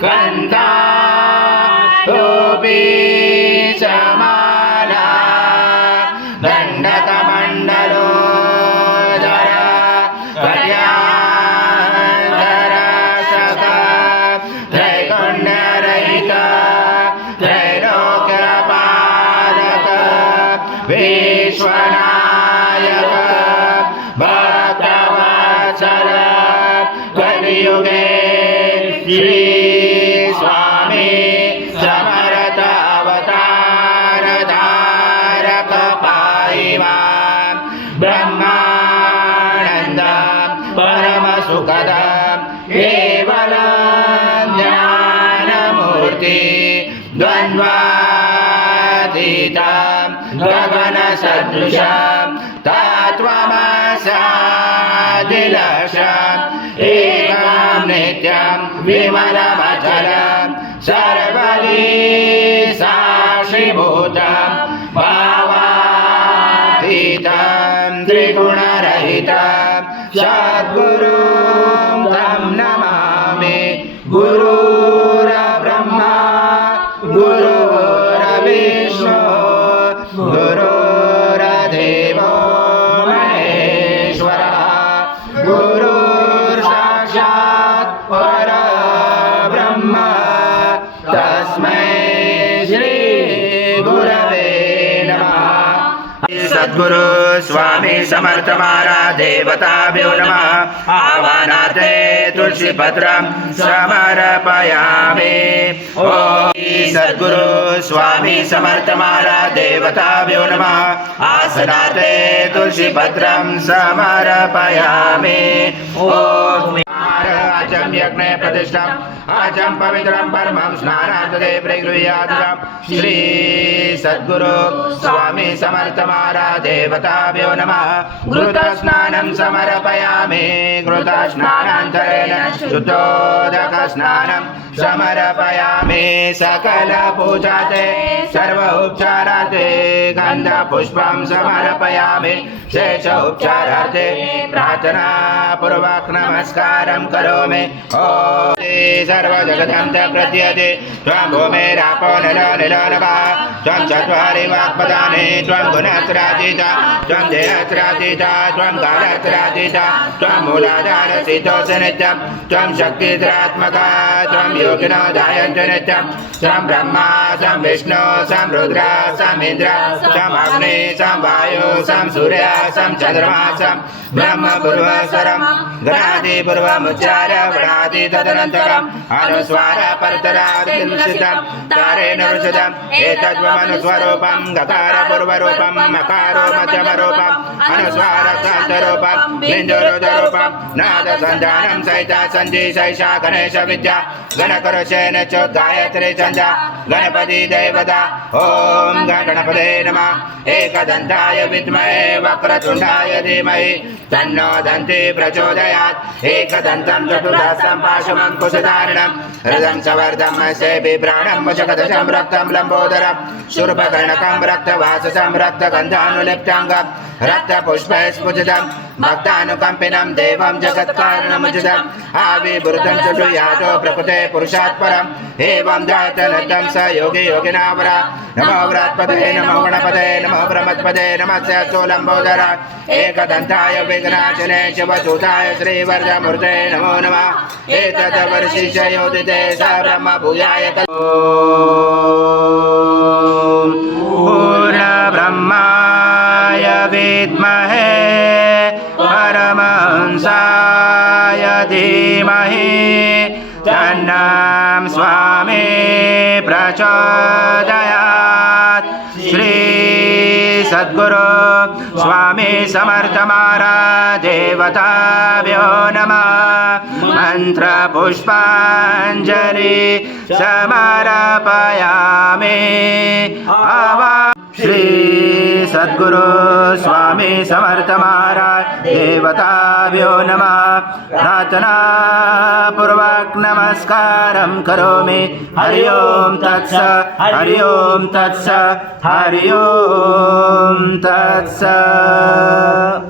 कन्ताटोपी समाला दण्डकमण्डलोदर कल्याणरसक त्रैगुण्यरहित त्रैलोक्यपालक विश्वनायक भक्तवत्सल कलियुगे श्री स्वामी समर्थ अवतार धारक पाहिमां ब्रह्मानन्दं परम सुखदं केवलं ज्ञानमूर्ति द्वन्द्वातीतं गगनसदृशं तत्त्वमसादिलक्ष्यम् एकं नित्यं विमलमचलं सर्वलीसाक्षिभूतं भावातीतं त्रिगुणरहितं सद्गुरुं तं नमामि गुरुर्ब्रह्मा गुरुर्विष्णु गुरुर्देवो महेश्वरः गुरुर्साक्षात् परब्रह्म तस्मै श्री गुरवे नमः। सद्गुरु स्वामी समर्थ महाराज देवताभ्यो नमः। आवाहनार्थे तुलसीपत्रं समर्पयामि। ओम सद्गुरु स्वामी समर्थ महाराज देवताभ्यो नमः। आसनार्थे तुलसीपत्रं समर्पयामि। ओम आचम यज्ञ प्रतिष्ठा आचम पवित्रं परमं स्नानान्तरे प्रगृह्यादितं श्री सद्गुरु स्वामी समर्थ महाराज देवताभ्यो नमः। घृतस्नानं समर्पयामि। घृतस्नानान्तरेण शुद्धोदक स्नानं समर्पयामि। सकल पूजाते सर्व उपचारार्थे गन्धपुष्पं समर्पयामि। शेष उपचारार्थे प्रार्थना पूर्वक नमस्कारं करोमि। ओम सर्वजगदन्त प्रत्यते त्वं भूमिरापो नलो नभः त्वं चत्वारि वाक्पदानि त्वं गुणत्रयातीता त्वं देहत्रयातीता त्वं कालत्रयातीता त्वं मूलाधारस्थितोऽसि नित्यं त्वं शक्तित्रयात्मका त्वं योगिनो ध्यायन्ति नित्यं त्वं ब्रह्मा त्वं विष्णु त्वं रुद्र त्वं इन्द्र त्वं अग्नि त्वं वायु त्वं सूर्य त्वं चन्द्रमा त्वं ब्रह्म पूर्वस्वरं गणादिपूर्वमुच्चार्य वृणादि तदनन्तरम् अनुस्वार परतरादिनिषिद्धं तारेण ऋषितं एतद्वमनुस्वरूपं गकार पूर्वरूपं मकारो मध्यमरूपं अनुस्वारकान्तरूपं बिन्दुरुदरूपं नादसन्धानं सहिता सन्धि सैषा गणेश विद्या गणकरुषेण चोद्गायत्री छन्दा गणपति देवता। ॐ गणपते नमः। एकदन्ताय विद्महे वक्रतुण्डाय धीमहि तन्नो दन्ति प्रचोदयात्। एकदन्तं चतुर्दशं पाशमङ्कुशधारिणं हृदं सवर्धं सेबिभ्राणं मुचकदशं रक्तं लम्बोदरं शूर्पकर्णकं रक्तवाससं रक्तगन्धानुलिप्ताङ्गं रक्तपुष्पैस्फुटितं भक्तानुकम्पिनं देवं जगत्कारणमुचितम् आविर्भूतं चतुर्यातो प्रकृते पुरुषात् परम् एवं ध्यातनतं स योगी योगिनावरा। नमो व्रतपदे नमो गणपते नमो ब्रह्मपदे नमः सोलम्बोदर एकदन्ताय विघ्नाशने शिवसुताय श्रीवरदमूर्ते नमो नमः। एतद्वर्षिषयोदिते स ब्रह्म भूयाय पूर्णब्रह्माय विद्महे परमहंसाय धीमहि तन्नं स्वामी प्रचोदयात्। श्री सद्गुरु स्वामी समर्थ महाराज देवताभ्यो नमः। मंत्र पुष्पांजलि समर्पयामि। श्री सद्गुरु स्वामी समर्थ महाराज देवताभ्यो नमः। प्रार्थना पूर्वक नमस्कारं करोमि। हरि ओम तत्सत् हरि ओम तत्सत् हरि ओम तत्सत्।